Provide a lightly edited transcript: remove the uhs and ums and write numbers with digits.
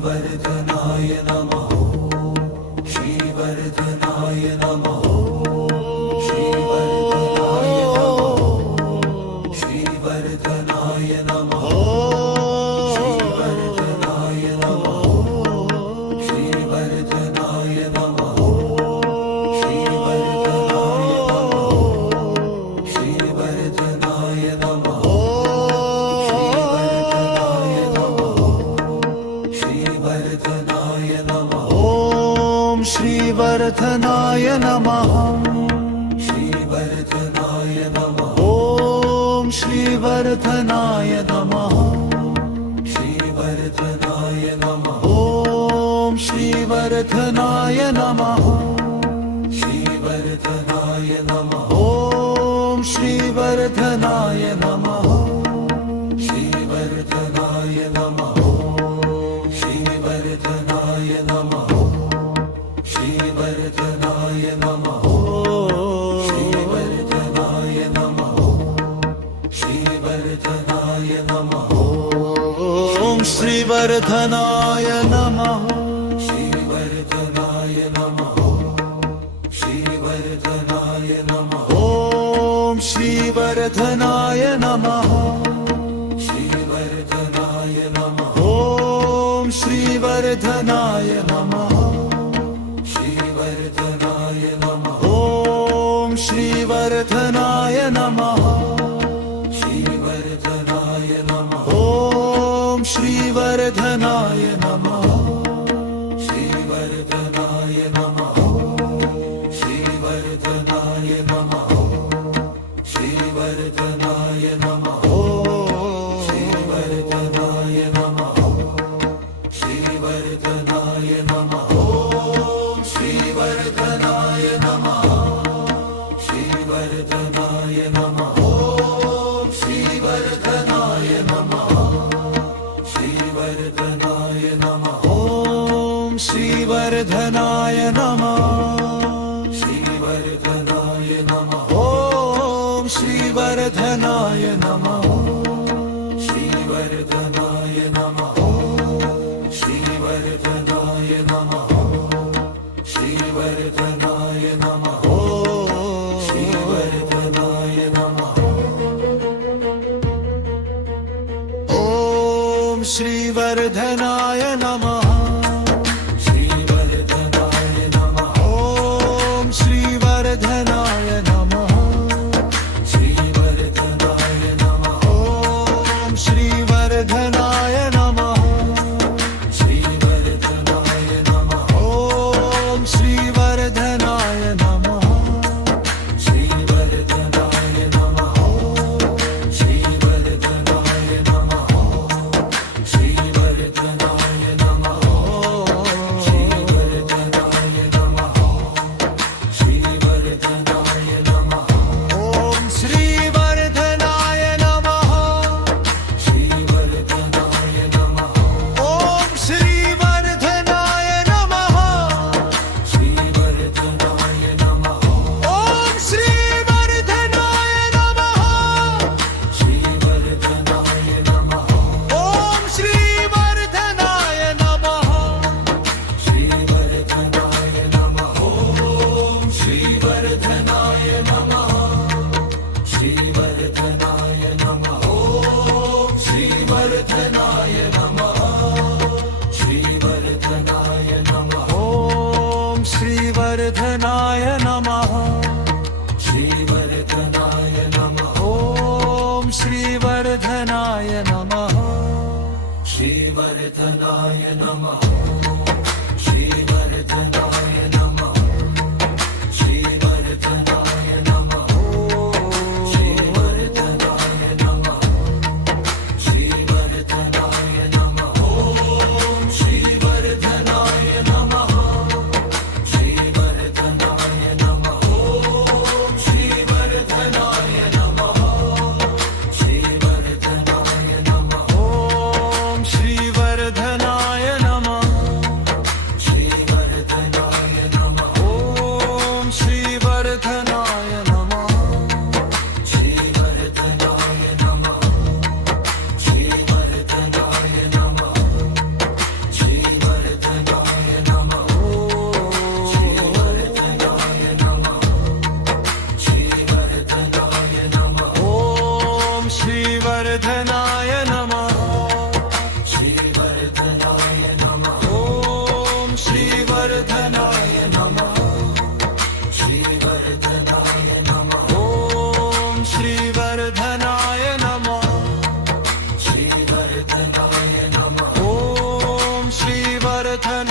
श्रीवर्धनाय नमः श्रीवर्धनाय नमः श्रीवर्धनाय नमः श्रीवर्धनाय नमः श्रीवर्धनाय नमः श्रीवर्धनाय नमः श्रीवर्धनाय नमः श्रीवर्धनाय नमः ॐ श्रीवर्धनाय नमः श्रीवर्धनाय नमः ॐ श्रीवर्धनाय नमः श्रीवर्धनाय नमः ॐ श्रीवर्धनाय नमः श्रीवर्धनाय नमः ॐ श्रीवर्धनाय नमः श्रीवर्धनाय नमः श्रीवर्धनाय नमः श्रीवर्धनाय नमः श्रीवर्धनाय नमः श्रीवर्धनाय नमः ॐ श्रीवर्धनाय नमः श्रीवर्धनाय नमः श्रीवर्धनाय नमः ॐ श्रीवर्धनाय नमः श्रीवर्धनाय नमः ॐ श्रीवर्धनाय नमः श्रीवर्धनाय नमः ॐ श्रीवर्धनाय नमः श्रीवर्धनाय नमः ॐ श्रीवर्धनाय नमः श्रीवर्धनाय नमः श्रीवर्धनाय नमः श्रीवर्धनाय नमः श्रीवर्धनाय नमः श्रीवर्धनाय नमः श्रीवर्धनाय नमः श्रीवर्धनाय नमः श्रीवर्धनाय नमः श्रीवर्धनाय नमः ॐ श्रीवर्धनाय नमः श्रीवर्धनाय नमः ॐ श्रीवर्धनाय नमः श्रीवर्धनाय नमः श्रीवर्धनाय नमः श्रीवर्धनाय नमः श्रीवर्धनाय नमः ॐ श्रीवर्धनाय नमः श्रीवर्धनाय नमः ॐ श्रीवर्धनाय नमः श्रीवर्धनाय नमः ॐ श्रीवर्धनाय नमः श्रीवर्धनाय नमः ॐ श्रीवर्धनाय नमः श्रीवर्धनाय नमः श्रीवर्धनाय नमः श्रीवर्धनाय नमः श्रीवर्धनाय नमः श्रीवर्धनाय नमः ॐ श्रीवर्धनाय नमः श्रीवर्धनाय नमः ॐ श्रीवर्धनाय नमः श्रीवर्धनाय नमः ॐ श्रीवर्धनाय नमः श्रीवर्धनाय नमः ॐ श्रीवर्धनाय नमः श्रीवर्धनाय नमः ॐ श्रीवर्धनाय नमः श्रीवर्धनाय नमः ॐ श्रीवर्धनाय नमः श्रीवर्धनाय नमः ॐ श्रीवर्धनाय नमः श्रीवर्धनाय नमः ॐ श्रीवर्धनाय नमः श्रीवर्धनाय नमः श्रीवर्धनाय नमः श्रीवर्धनाय नमः श्रीवर्धनाय नमः श्रीवर्धनाय नमः ॐ श्रीवर्धनाय नमः श्रीवर्धनाय नमः ॐ श्रीवर्धनाय नमः श्रीवर्धनाय नमः ॐ श्रीवर्धनाय नमः श्रीवर्धनाय श्रीवर्धनाय